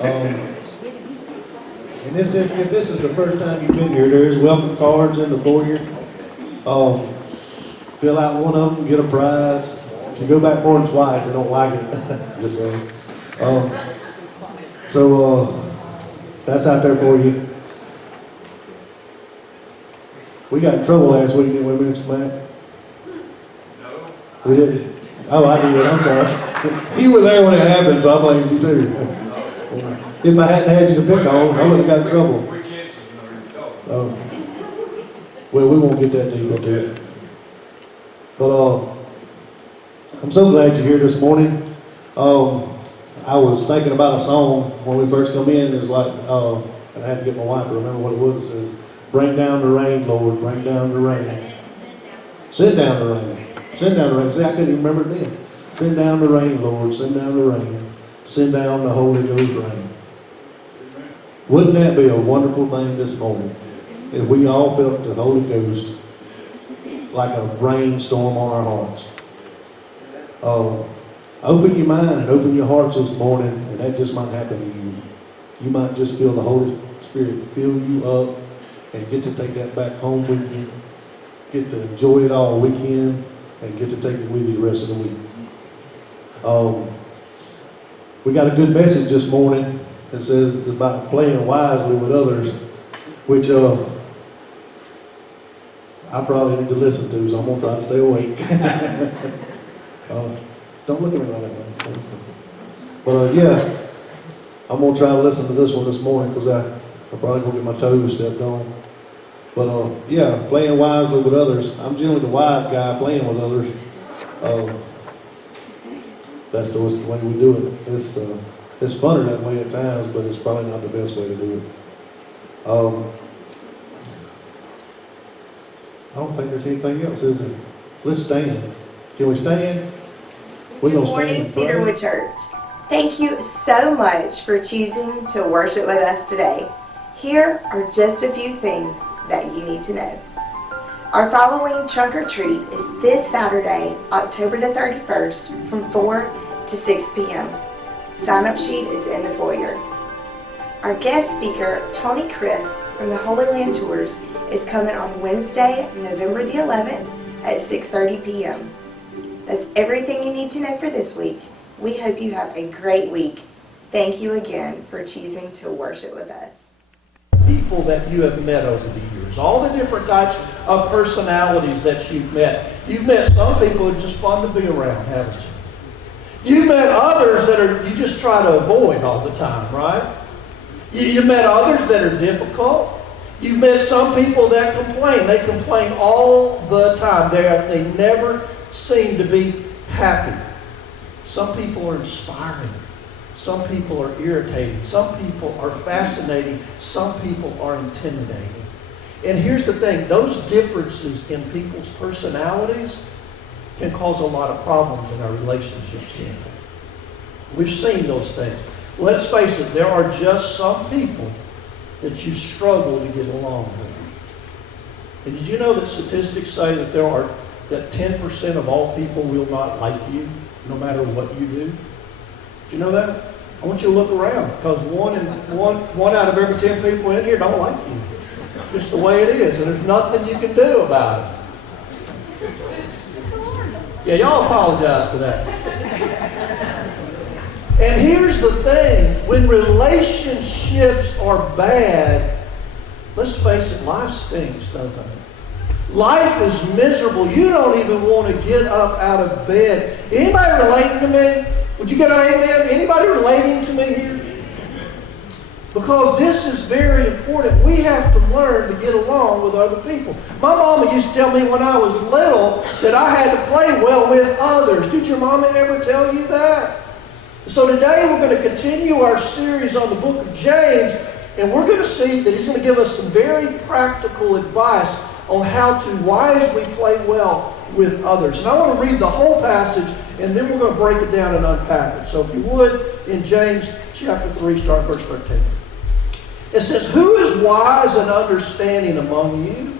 And if this is the first time you've been here, there is welcome cards in the foyer. Fill out one of them, get a prize. If you go back more than twice, they don't like it. Just saying. That's out there for you. We got in trouble last week, didn't we, Mr. Matt? No. We didn't? Oh, I did. I'm sorry. You were there when it happened, so I blamed you too. If I hadn't had you to pick on, I wouldn't have got in trouble. Well, we won't get that deep into it. But I'm so glad you're here this morning. I was thinking about a song when we first come in. It was like, and I had to get my wife to remember what it was. It says, "Bring down the rain, Lord, bring down the rain. Send down the rain. Send down the rain." See, I couldn't even remember it then. Send down the rain, Lord, send down the rain. Send down the Holy Ghost rain. Wouldn't that be a wonderful thing this morning if we all felt the Holy Ghost like a rainstorm on our hearts? Open your mind and open your hearts this morning, and that just might happen to you. You might just feel the Holy Spirit fill you up and get to take that back home with you, get to enjoy it all weekend, and get to take it with you the rest of the week. We got a good message this morning that says about playing wisely with others, which I probably need to listen to, so I'm going to try to stay awake. Don't look at me like that. But yeah, I'm going to try to listen to this one this morning because I'm probably going to get my toes stepped on. But yeah, playing wisely with others. I'm generally the wise guy playing with others. That's the way we do it. It's funner that way at times, but it's probably not the best way to do it. I don't think there's anything else, is there? Let's stand. Can we stand? We're Good morning, Cedarwood Church. Thank you so much for choosing to worship with us today. Here are just a few things that you need to know. Our following trunk or treat is this Saturday, October the 31st, from 4 to 6 p.m. Sign-up sheet is in the foyer. Our guest speaker, Tony Crisp from the Holy Land Tours, is coming on Wednesday, November the 11th at 6:30 p.m. That's everything you need to know for this week. We hope you have a great week. Thank you again for choosing to worship with us. People that you have met over the years, all the different types of personalities that you've met. You've met some people who are just fun to be around, haven't you? You've met others that you just try to avoid all the time, right? You met others that are difficult. You've met some people that complain. They complain all the time. They never seem to be happy. Some people are inspiring. Some people are irritating. Some people are fascinating. Some people are intimidating. And here's the thing. Those differences in people's personalities can cause a lot of problems in our relationships. We've seen those things. Let's face it, there are just some people that you struggle to get along with. And did you know that statistics say that that 10% of all people will not like you, no matter what you do? Did you know that? I want you to look around, because one out of every 10 people in here don't like you. It's just the way it is, and there's nothing you can do about it. Yeah, y'all apologize for that. And here's the thing, when relationships are bad, let's face it, life stinks, doesn't it? Life is miserable. You don't even want to get up out of bed. Anybody relating to me? Would you get an amen? Anybody relating to me here? Because this is very important. We have to learn to get along with other people. My mama used to tell me when I was little that I had to play well with others. Did your mama ever tell you that? So today we're going to continue our series on the book of James, and we're going to see that he's going to give us some very practical advice on how to wisely play well with others. And I want to read the whole passage, and then we're going to break it down and unpack it. So if you would, in James chapter 3, start verse 13. It says, "Who is wise and understanding among you?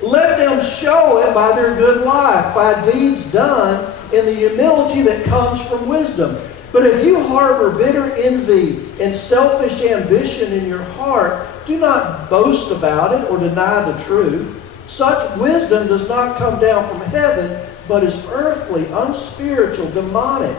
Let them show it by their good life, by deeds done in the humility that comes from wisdom. But if you harbor bitter envy and selfish ambition in your heart, do not boast about it or deny the truth. Such wisdom does not come down from heaven, but is earthly, unspiritual, demonic.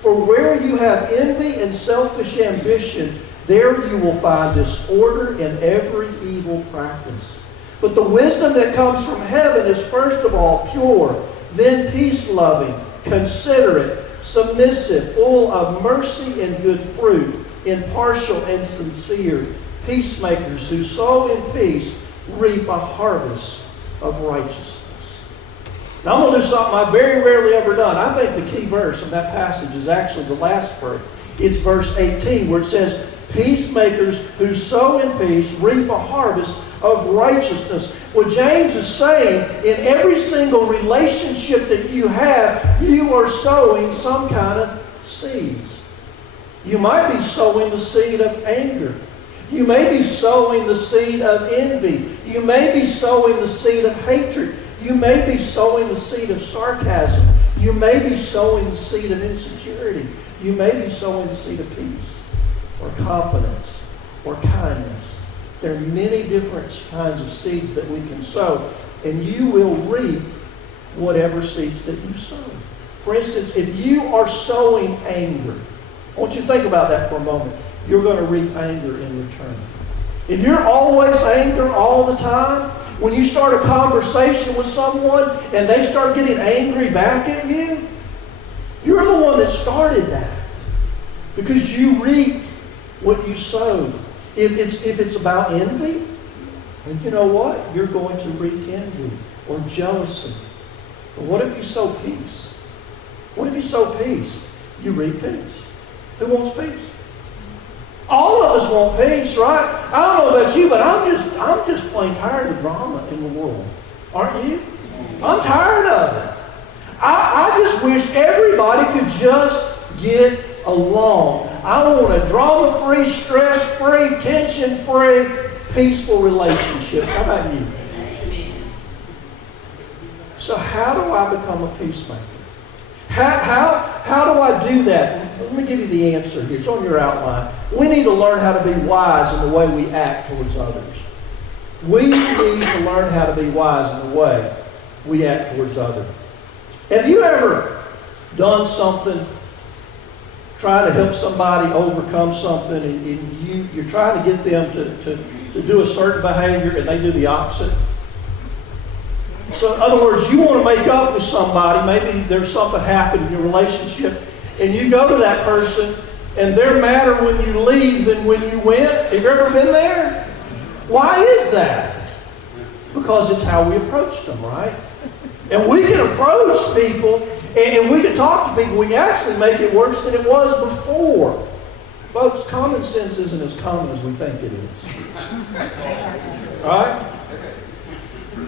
For where you have envy and selfish ambition, there you will find disorder in every evil practice. But the wisdom that comes from heaven is first of all pure, then peace-loving, considerate, submissive, full of mercy and good fruit, impartial and sincere, peacemakers who sow in peace reap a harvest of righteousness. Now I'm going to do something I've very rarely ever done. I think the key verse in that passage is actually the last verse. It's verse 18 where it says, peacemakers who sow in peace reap a harvest of righteousness. What James is saying, in every single relationship that you have, you are sowing some kind of seeds. You might be sowing the seed of anger. You may be sowing the seed of envy. You may be sowing the seed of hatred. You may be sowing the seed of sarcasm. You may be sowing the seed of insecurity. You may be sowing the seed of peace or confidence or kindness. There are many different kinds of seeds that we can sow, and you will reap whatever seeds that you sow. For instance, if you are sowing anger, I want you to think about that for a moment. You're going to reap anger in return. If you're always angry all the time, when you start a conversation with someone and they start getting angry back at you, you're the one that started that. Because you reap what you sowed. If it's about envy, then you know what? You're going to reap envy or jealousy. But what if you sow peace? What if you sow peace? You reap peace. Who wants peace? All of us want peace, right? I don't know about you, but I'm just plain tired of drama in the world. Aren't you? I'm tired of it. I just wish everybody could just get along. I want a drama-free, stress-free, tension-free, peaceful relationship. How about you? So how do I become a peacemaker? How do I do that? Let me give you the answer. It's on your outline. We need to learn how to be wise in the way we act towards others. We need to learn how to be wise in the way we act towards others. Have you ever done something, trying to help somebody overcome something, and you're trying to get them to do a certain behavior and they do the opposite? So in other words, you want to make up with somebody, maybe there's something happened in your relationship, and you go to that person, and they're madder when you leave than when you went. Have you ever been there? Why is that? Because it's how we approach them, right? And we can approach people, and we can talk to people, we can actually make it worse than it was before. Folks, common sense isn't as common as we think it is. Right?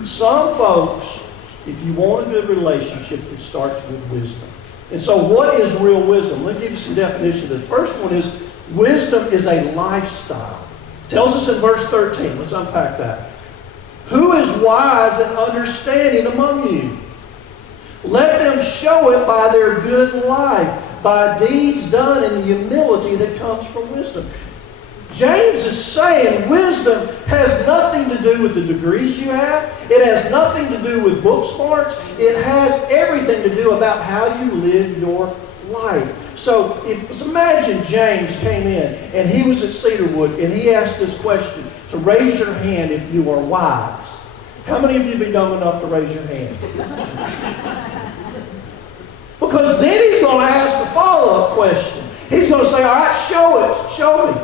Some folks, if you want a good relationship, it starts with wisdom. And so what is real wisdom? Let me give you some definitions. The first one is, wisdom is a lifestyle. It tells us in verse 13. Let's unpack that. Who is wise and understanding among you? Let them show it by their good life, by deeds done in humility that comes from wisdom. James is saying wisdom has nothing to do with the degrees you have. It has nothing to do with book smarts. It has everything to do about how you live your life. So imagine James came in and he was at Cedarwood and he asked this question, to raise your hand if you are wise. How many of you be dumb enough to raise your hand? Because then he's going to ask a follow-up question. He's going to say, all right, show me.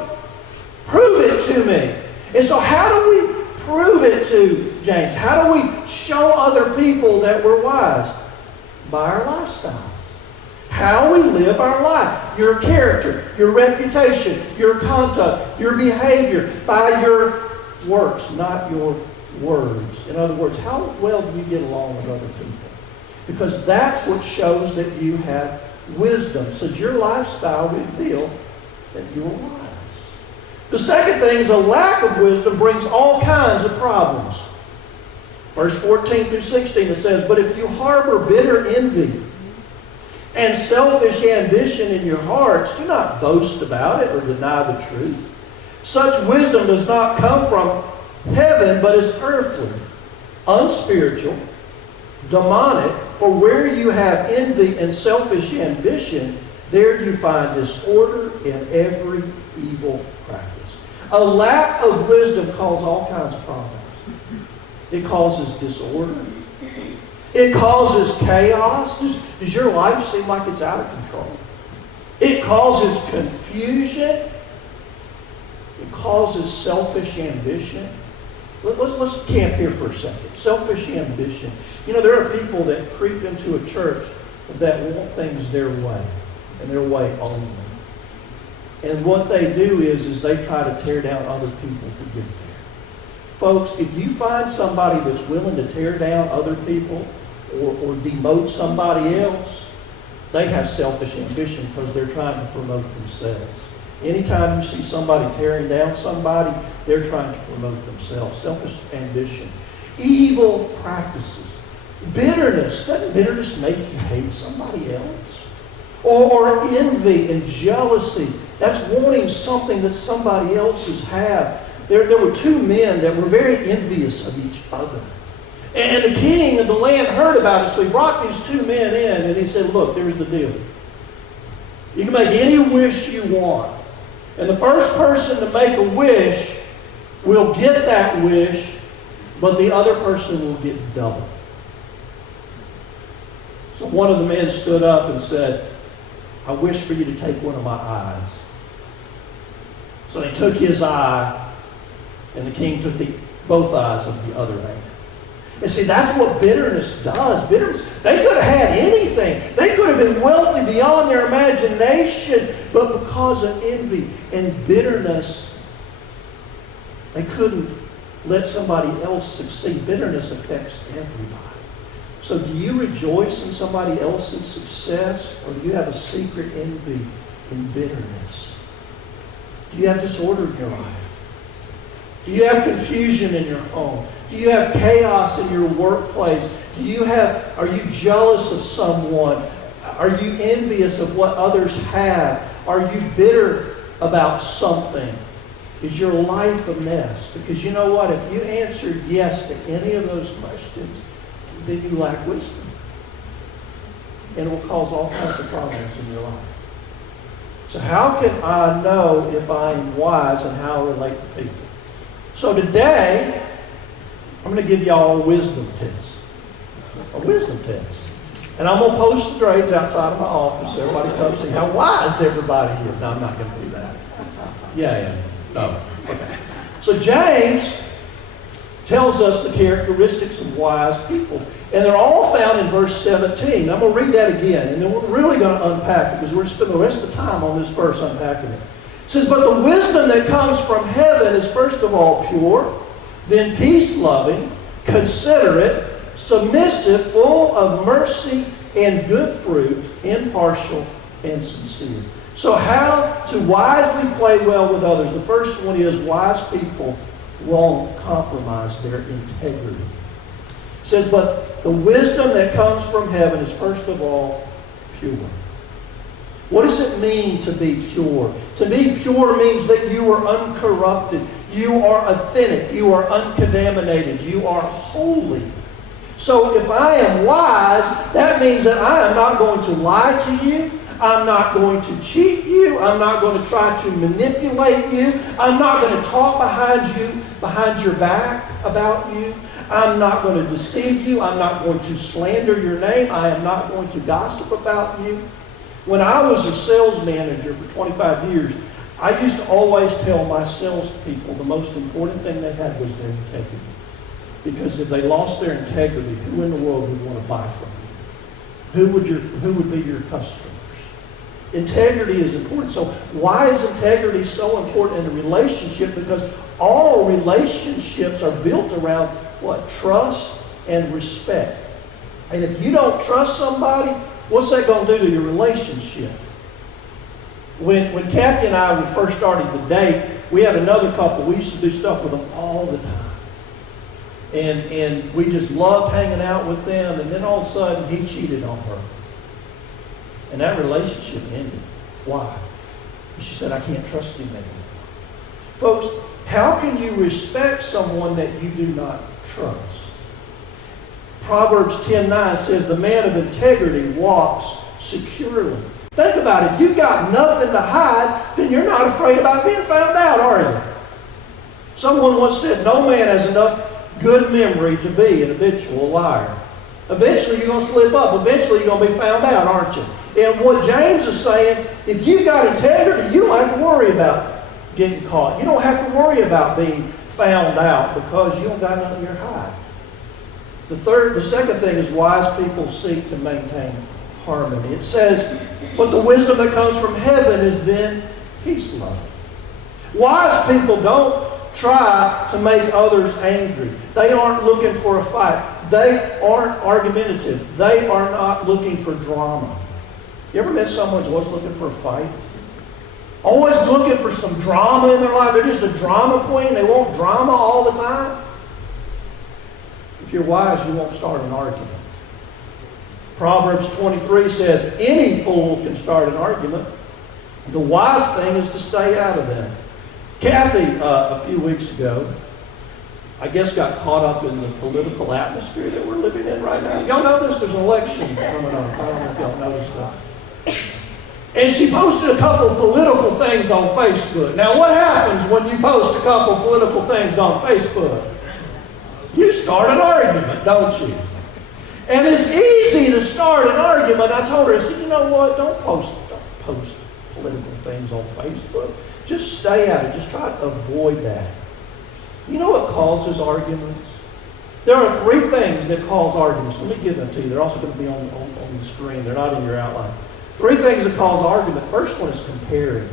Prove it to me. And so how do we prove it to James? How do we show other people that we're wise? By our lifestyle. How we live our life. Your character, your reputation, your conduct, your behavior. By your works, not your words. In other words, how well do you get along with other people? Because that's what shows that you have wisdom. So your lifestyle reveals that you're wise. The second thing is a lack of wisdom brings all kinds of problems. Verse 14 through 16 it says, but if you harbor bitter envy and selfish ambition in your hearts, do not boast about it or deny the truth. Such wisdom does not come from heaven, but is earthly, unspiritual, demonic. For where you have envy and selfish ambition, there you find disorder in every evil practice. A lack of wisdom causes all kinds of problems. It causes disorder. It causes chaos. Does your life seem like it's out of control? It causes confusion. It causes selfish ambition. Let's camp here for a second. Selfish ambition. You know, there are people that creep into a church that want things their way, and their way only. And what they do is they try to tear down other people to get there. Folks, if you find somebody that's willing to tear down other people or demote somebody else, they have selfish ambition because they're trying to promote themselves. Anytime you see somebody tearing down somebody, they're trying to promote themselves. Selfish ambition. Evil practices. Bitterness. Doesn't bitterness make you hate somebody else? Or envy and jealousy. That's wanting something that somebody else's have. There were two men that were very envious of each other. And the king of the land heard about it, so he brought these two men in and he said, look, there's the deal. You can make any wish you want. And the first person to make a wish will get that wish, but the other person will get double. So one of the men stood up and said, I wish for you to take one of my eyes. So they took his eye, and the king took both eyes of the other man. And see, that's what bitterness does. Bitterness, they could have had anything. They could have been wealthy beyond their imagination, but because of envy and bitterness, they couldn't let somebody else succeed. Bitterness affects everybody. So do you rejoice in somebody else's success, or do you have a secret envy and bitterness? Do you have disorder in your life? Do you have confusion in your home? Do you have chaos in your workplace? Are you jealous of someone? Are you envious of what others have? Are you bitter about something? Is your life a mess? Because you know what? If you answered yes to any of those questions, then you lack wisdom. And it will cause all kinds of problems in your life. So how can I know if I am wise and how I relate to people? So today, I'm going to give y'all a wisdom test. A wisdom test. And I'm going to post the grades outside of my office. Everybody come see how wise everybody is. No, I'm not going to do that. Yeah. No. Okay. So James tells us the characteristics of wise people. And they're all found in verse 17. I'm going to read that again. And then we're really going to unpack it because we're going to spend the rest of the time on this verse unpacking it. It says, but the wisdom that comes from heaven is first of all pure, then peace-loving, considerate, submissive, full of mercy and good fruit, impartial and sincere. So how to wisely play well with others. The first one is wise people won't compromise their integrity. It says, but the wisdom that comes from heaven is first of all pure. What does it mean to be pure? To be pure means that you are uncorrupted. You are authentic. You are uncontaminated. You are holy. So if I am wise, that means that I am not going to lie to you. I'm not going to cheat you. I'm not going to try to manipulate you. I'm not going to talk behind your back about you. I'm not going to deceive you. I'm not going to slander your name. I am not going to gossip about you. When I was a sales manager for 25 years, I used to always tell my salespeople the most important thing they had was their integrity. Because if they lost their integrity, who in the world would want to buy from you? Who would be your customers? Integrity is important. So why is integrity so important in a relationship? Because all relationships are built around what? Trust and respect. And if you don't trust somebody, what's that going to do to your relationship? When Kathy and I first started to date, we had another couple. We used to do stuff with them all the time. And we just loved hanging out with them. And then all of a sudden, he cheated on her. And that relationship ended. Why? She said, I can't trust him anymore. Folks, how can you respect someone that you do not trust? Proverbs 10:9 says, the man of integrity walks securely. Think about it. If you've got nothing to hide, then you're not afraid about being found out, are you? Someone once said, no man has enough good memory to be an habitual liar. Eventually you're going to slip up. Eventually you're going to be found out, aren't you? And what James is saying, if you've got integrity, you don't have to worry about getting caught. You don't have to worry about being found out because you don't got nothing to hide. The second thing is wise people seek to maintain harmony. It says, but the wisdom that comes from heaven is then peace loving. Wise people don't try to make others angry. They aren't looking for a fight. They aren't argumentative. They are not looking for drama. You ever met someone who's always looking for a fight? Always looking for some drama in their life. They're just a drama queen. They want drama all the time. If you're wise, you won't start an argument. Proverbs 23 says, any fool can start an argument. The wise thing is to stay out of them. Kathy, a few weeks ago, I guess got caught up in the political atmosphere that we're living in right now. Y'all notice there's an election coming up. I don't know if y'all noticed that. And she posted a couple of political things on Facebook. Now, what happens when you post a couple of political things on Facebook? You start an argument, don't you? And it's easy to start an argument. I told her, I said, you know what? Don't post political things on Facebook. Just stay out of it. Just try to avoid that. You know what causes arguments? There are 3 things that cause arguments. Let me give them to you. They're also going to be on the screen. They're not in your outline. 3 things that cause argument. First one is comparing.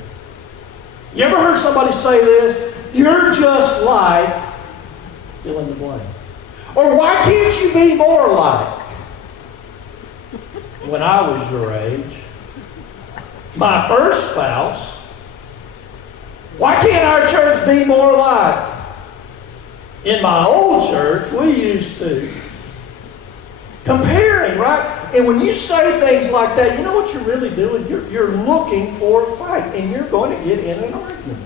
You ever heard somebody say this? You're just like, fill in the blank. Or why can't you be more like? When I was your age, my first spouse, why can't our church be more like? In my old church, we used to. Comparing, right? And when you say things like that, you know what you're really doing? You're looking for a fight, and you're going to get in an argument.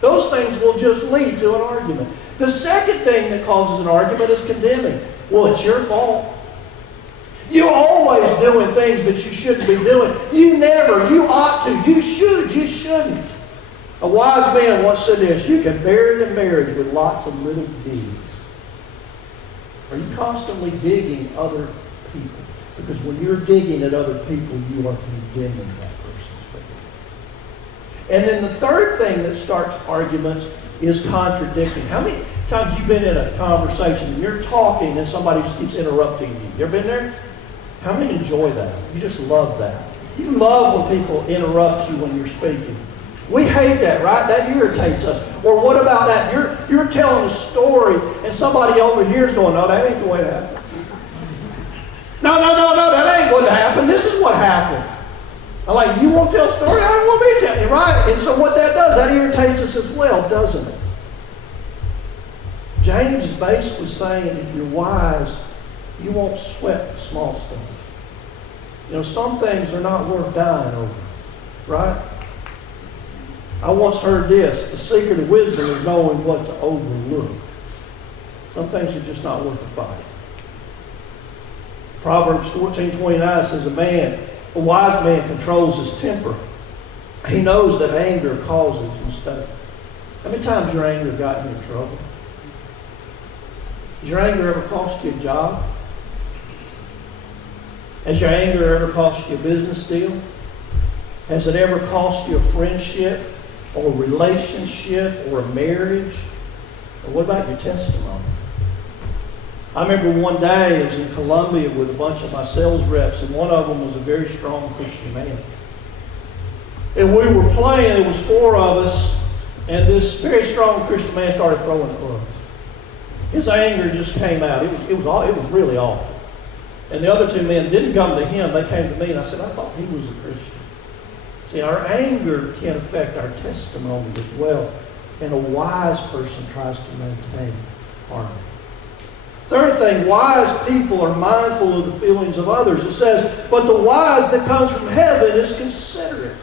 Those things will just lead to an argument. The second thing that causes an argument is condemning. Well, it's your fault. You're always doing things that you shouldn't be doing. You ought to, you should, you shouldn't. A wise man once said this, you can bury a marriage with lots of little digs. Are you constantly digging other people? Because when you're digging at other people, you are condemning that person's behavior. And then the third thing that starts arguments is contradicting. How many times you've been in a conversation and you're talking and somebody just keeps interrupting you? You ever been there? How many enjoy that? You just love that. You love when people interrupt you when you're speaking. We hate that, right? That irritates us. Or what about that? You're telling a story and somebody over here is going, no, that ain't the way it happened. No, that ain't what happened. This is what happened. I'm like, you want to tell a story? I want me to tell you, right? And so what that does, that irritates us as well, doesn't it? James is basically saying if you're wise, you won't sweat the small stuff. You know, some things are not worth dying over, right? I once heard this, the secret of wisdom is knowing what to overlook. Some things are just not worth the fight. Proverbs 14:29 says a wise man controls his temper. He knows that anger causes mistakes. How many times your anger got you in trouble? Has your anger ever cost you a job? Has your anger ever cost you a business deal? Has it ever cost you a friendship or a relationship or a marriage? Or what about your testimony? I remember one day I was in Columbia with a bunch of my sales reps, and one of them was a very strong Christian man. And we were playing, it was 4 of us, and this very strong Christian man started throwing clubs. His anger just came out. It was really awful. And the other 2 men didn't come to him, they came to me, and I said, I thought he was a Christian. See, our anger can affect our testimony as well, and a wise person tries to maintain harmony. Third thing, wise people are mindful of the feelings of others. It says, but the wise that comes from heaven second is considerate.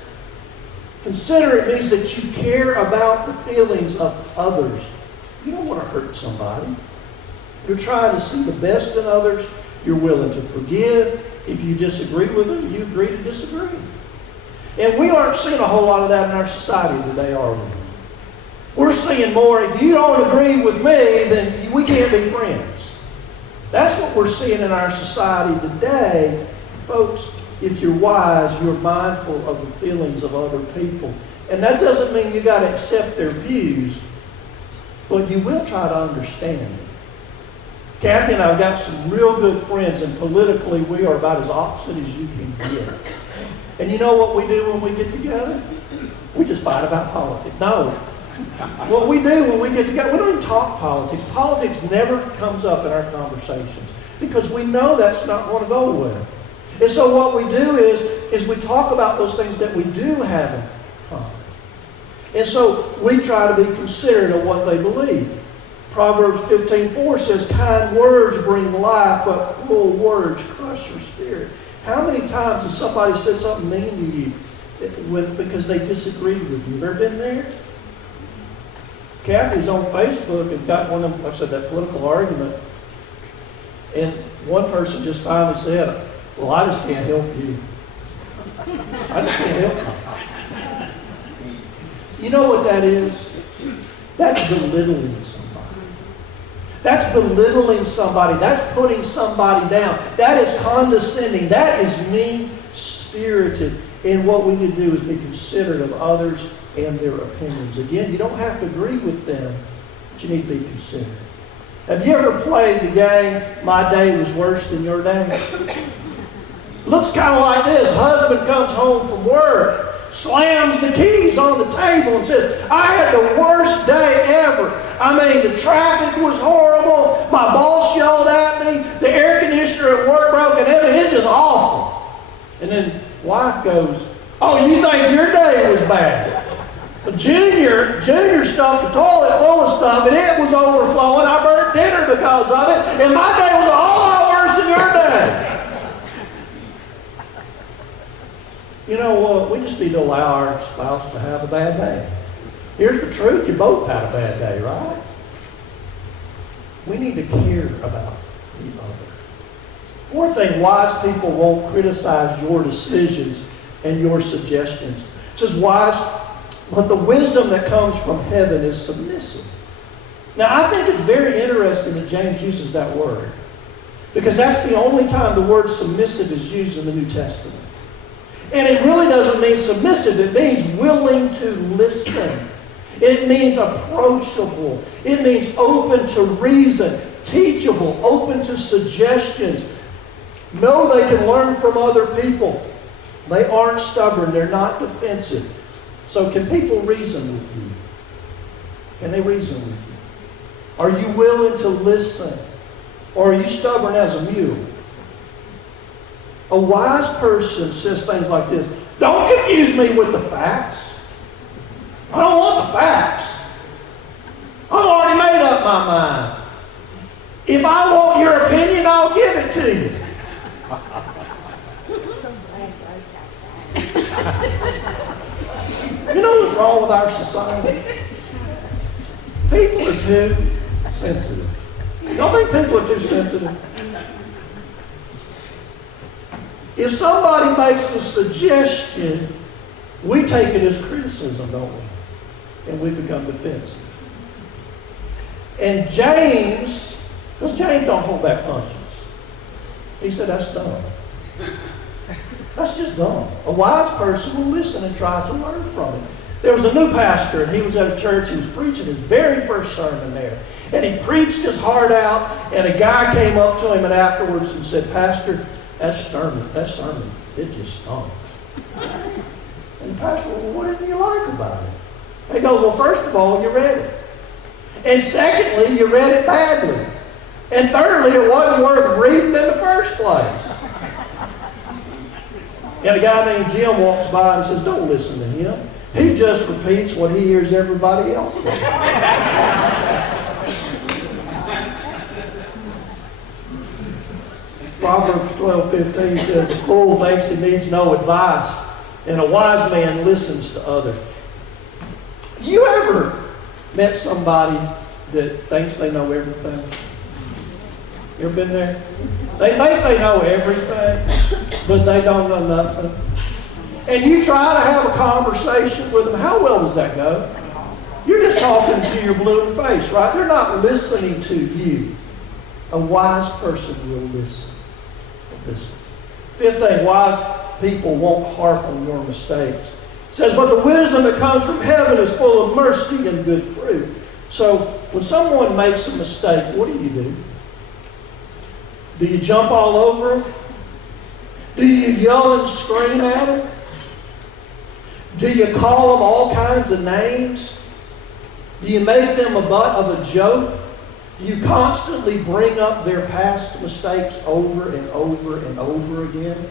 Considerate means that you care about the feelings of others. You don't want to hurt somebody. You're trying to see the best in others. You're willing to forgive. If you disagree with them, you agree to disagree. And we aren't seeing a whole lot of that in our society today, are we? We're seeing more, if you don't agree with me, then we can't be friends. That's what we're seeing in our society today. Folks, if you're wise, you're mindful of the feelings of other people. And that doesn't mean you got to accept their views, but you will try to understand them. Kathy and I have got some real good friends, and politically we are about as opposite as you can get. And you know what we do when we get together? We just fight about politics. No. What we do when we get together, we don't even talk politics. Politics never comes up in our conversations because we know that's not going to go well. And so what we do is we talk about those things that we do have in common. And so we try to be considerate of what they believe. Proverbs 15:4 says, kind words bring life, but cruel words crush your spirit. How many times has somebody said something mean to you because they disagreed with you? Have you ever been there? Kathy's on Facebook and got one of them, like I said, that political argument. And one person just finally said, well, I just can't help you. I just can't help you. You know what that is? That's belittling somebody. That's belittling somebody. That's putting somebody down. That is condescending. That is mean-spirited. And what we need to do is be considerate of others and their opinions. Again, you don't have to agree with them, but you need to be considerate. Have you ever played the game, My Day Was Worse Than Your Day? Looks kind of like this. Husband comes home from work, slams the keys on the table and says, I had the worst day ever. I mean, the traffic was horrible. My boss yelled at me. The air conditioner at work broke and everything. It's just awful. And then wife goes, oh, you think your day was bad? Junior stuffed the toilet full of stuff and it was overflowing. I burnt dinner because of it. And my day was a whole lot worse than your day. You know what? We just need to allow our spouse to have a bad day. Here's the truth. You both had a bad day, right? We need to care about the other. Fourth thing, wise people won't criticize your decisions and your suggestions. It says wise, but the wisdom that comes from heaven is submissive. Now, I think it's very interesting that James uses that word, because that's the only time the word submissive is used in the New Testament. And it really doesn't mean submissive. It means willing to listen. It means approachable. It means open to reason, teachable, open to suggestions. Know they can learn from other people. They aren't stubborn. They're not defensive. So can people reason with you? Can they reason with you? Are you willing to listen? Or are you stubborn as a mule? A wise person says things like this. Don't confuse me with the facts. I don't want the facts. I've already made up my mind. If I want your opinion, I'll give it to you. You know what's wrong with our society? People are too sensitive. Don't think people are too sensitive? If somebody makes a suggestion, we take it as criticism, don't we? And we become defensive. And James, because James don't hold back punches, he said that's dumb. That's just dumb. A wise person will listen and try to learn from it. There was a new pastor, and he was at a church. He was preaching his very first sermon there. And he preached his heart out, and a guy came up to him and afterwards and said, Pastor, that sermon, it just stunk. And the pastor, well, what didn't you like about it? They go, well, first of all, you read it. And secondly, you read it badly. And thirdly, it wasn't worth reading in the first place. And a guy named Jim walks by and says, don't listen to him. He just repeats what he hears everybody else say. Proverbs 12:15 says, a fool thinks he needs no advice, And a wise man listens to others. You ever met somebody that thinks they know everything? You ever been there? They think they know everything, but they don't know nothing. And you try to have a conversation with them. How well does that go? You're just talking to your blue in the face, right? They're not listening to you. A wise person will listen. Listen. Fifth thing, wise people won't harp on your mistakes. It says, but the wisdom that comes from heaven is full of mercy and good fruit. So when someone makes a mistake, what do? Do you jump all over them? Do you yell and scream at them? Do you call them all kinds of names? Do you make them a butt of a joke? Do you constantly bring up their past mistakes over and over and over again?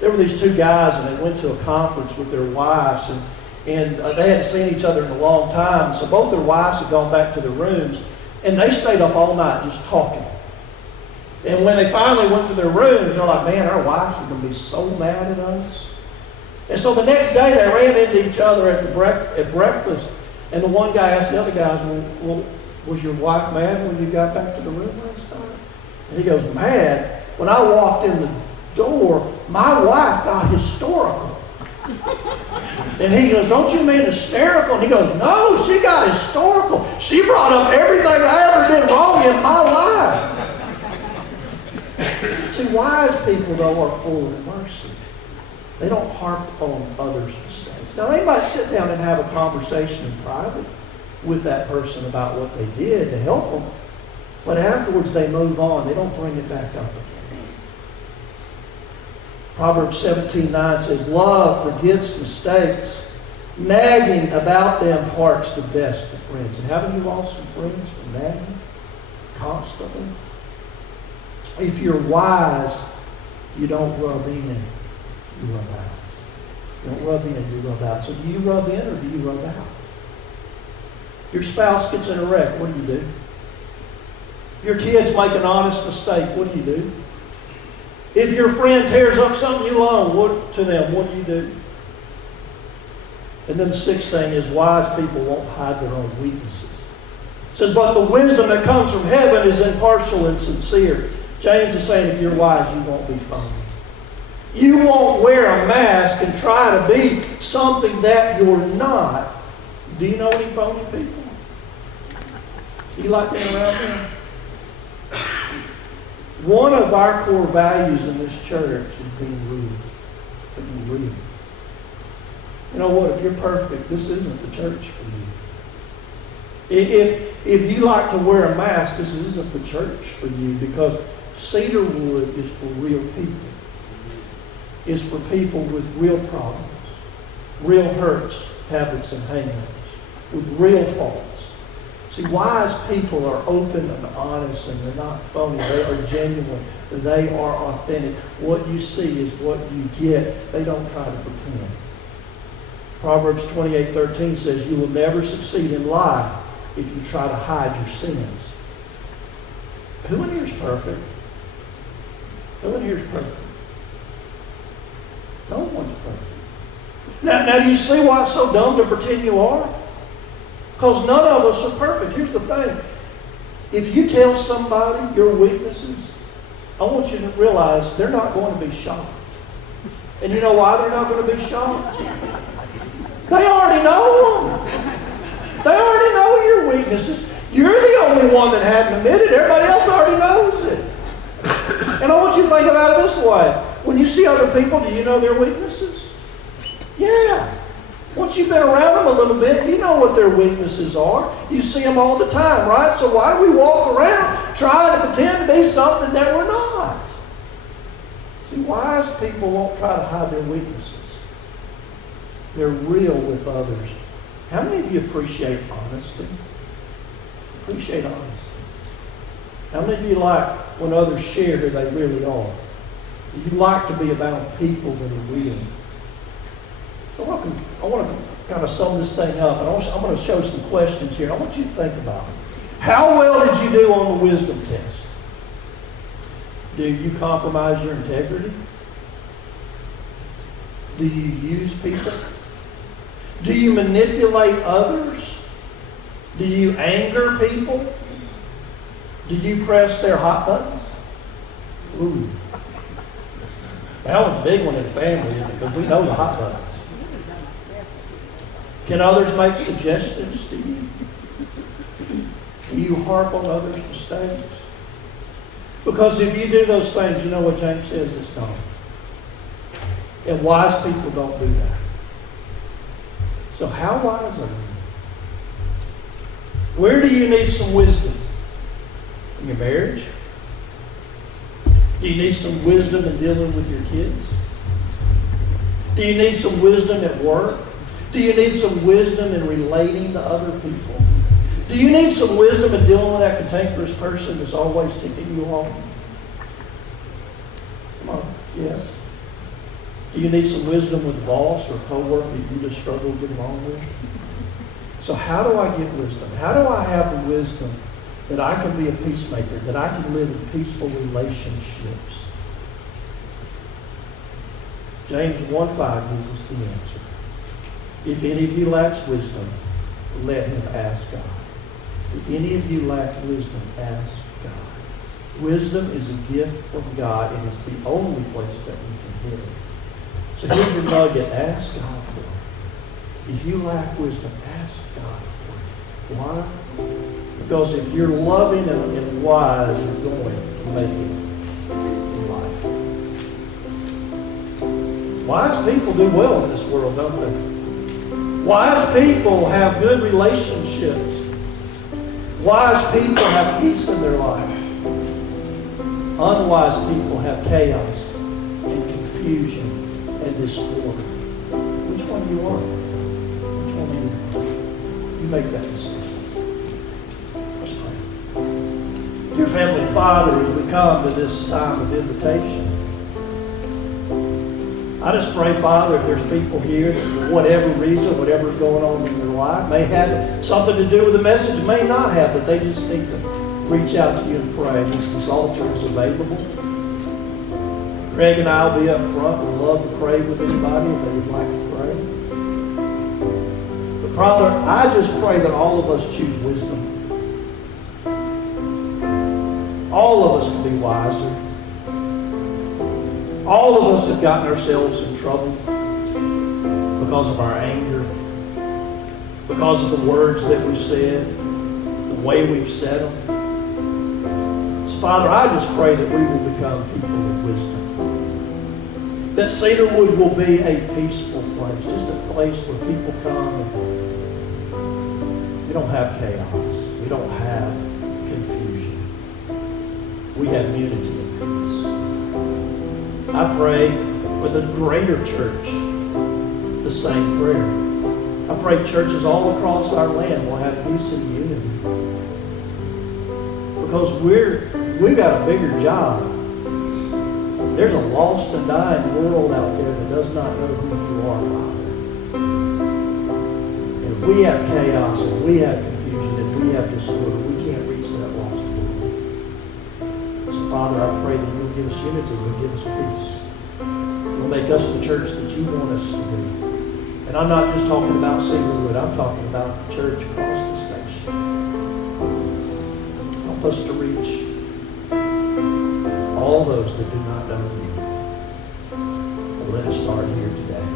There were these two guys, and they went to a conference with their wives, and they hadn't seen each other in a long time. So both their wives had gone back to their rooms, and they stayed up all night just talking. And when they finally went to their rooms, they're like, man, our wives are going to be so mad at us. And so the next day they ran into each other at breakfast, and the one guy asked the other guys, well, was your wife mad when you got back to the room last time? And he goes, mad? When I walked in the door, my wife got historical. And he goes, don't you mean hysterical? And he goes, no, she got historical. She brought up everything I ever did wrong in my life. See, wise people, though, are full of mercy. They don't harp on others' mistakes. Now, they might sit down and have a conversation in private with that person about what they did to help them, but afterwards they move on. They don't bring it back up again. Proverbs 17:9 says, love forgets mistakes. Nagging about them parts the best of friends. And haven't you lost some friends from nagging constantly? If you're wise, you don't rub in, you rub out. You don't rub in, you rub out. So do you rub in or do you rub out? If your spouse gets in a wreck, what do? If your kids make an honest mistake, what do? If your friend tears up something you own, what do? And then the sixth thing is wise people won't hide their own weaknesses. It says, but the wisdom that comes from heaven is impartial and sincere. James is saying if you're wise, you won't be phony. You won't wear a mask and try to be something that you're not. Do you know any phony people? Do you like being around them? One of our core values in this church is being real. Being real. You know what? If you're perfect, this isn't the church for you. If you like to wear a mask, this isn't the church for you, because Cedarwood is for real people. It's for people with real problems, real hurts, habits, and hang-ups, with real faults. See, wise people are open and honest, and they're not phony. They are genuine. They are authentic. What you see is what you get. They don't try to pretend. Proverbs 28:13 says, you will never succeed in life if you try to hide your sins. Who in here is perfect? Who in here is perfect? No one's perfect. Now do you see why it's so dumb to pretend you are? Because none of us are perfect. Here's the thing. If you tell somebody your weaknesses, I want you to realize they're not going to be shocked. And you know why they're not going to be shocked? They already know them. They already know your weaknesses. You're the only one that hadn't admitted it. Everybody else already knows it. And I want you to think about it this way. When you see other people, do you know their weaknesses? Yeah. Once you've been around them a little bit, you know what their weaknesses are. You see them all the time, right? So why do we walk around trying to pretend to be something that we're not? See, wise people won't try to hide their weaknesses. They're real with others. How many of you appreciate honesty? Appreciate honesty. How many of you like when others share who they really are? You like to be about people that are real. So I want to kind of sum this thing up, and I'm going to show some questions here. I want you to think about it. How well did you do on the wisdom test? Do you compromise your integrity? Do you use people? Do you manipulate others? Do you anger people? Do you press their hot buttons? Ooh. That one's a big one in the family, isn't it? Because we know the hot buttons. Can others make suggestions to you? Do you harp on others' mistakes? Because if you do those things, you know what James says, it's done. And wise people don't do that. So how wise are you? Where do you need some wisdom? In your marriage? Do you need some wisdom in dealing with your kids? Do you need some wisdom at work? Do you need some wisdom in relating to other people? Do you need some wisdom in dealing with that cantankerous person that's always ticking you off? Come on, yes. Do you need some wisdom with a boss or a co-worker that you just struggle to get along with? So how do I get wisdom? How do I have the wisdom that I can be a peacemaker, that I can live in peaceful relationships? James 1:5 gives us the answer. If any of you lacks wisdom, let him ask God. If any of you lack wisdom, ask God. Wisdom is a gift from God, and it's the only place that we can get it. So here's your nugget. Ask God for it. If you lack wisdom, ask God for it. Why? Because if you're loving and wise, you're going to make it in life. Wise people do well in this world, don't they? Wise people have good relationships. Wise people have peace in their life. Unwise people have chaos and confusion and disorder. Which one do you want? Which one do you want? You make that decision. Let's pray. Dear Heavenly Father, as we come to this time of invitation, I just pray, Father, if there's people here that for whatever reason, whatever's going on in their life, may have something to do with the message, may not have, but they just need to reach out to you and pray. This altar is available. Greg and I will be up front. We'd love to pray with anybody if they would like to pray. But Father, I just pray that all of us choose wisdom. All of us can be wiser. All of us have gotten ourselves in trouble because of our anger, because of the words that we've said, the way we've said them. So Father, I just pray that we will become people of wisdom. That Cedarwood will be a peaceful place, just a place where people come and we don't have chaos. We don't have confusion. We have unity and peace. I pray for the greater church, the same prayer. I pray churches all across our land will have peace and unity. Because we've got a bigger job. There's a lost and dying world out there that does not know who you are, Father. And if we have chaos and we have confusion and we have disorder, we can't reach that lost world. So Father, I pray that you'll give us unity, you'll give us peace. You'll make us the church that you want us to be. And I'm not just talking about Cedarwood, I'm talking about the church across the station. Help us to reach all those that do not know you. But let us start here today.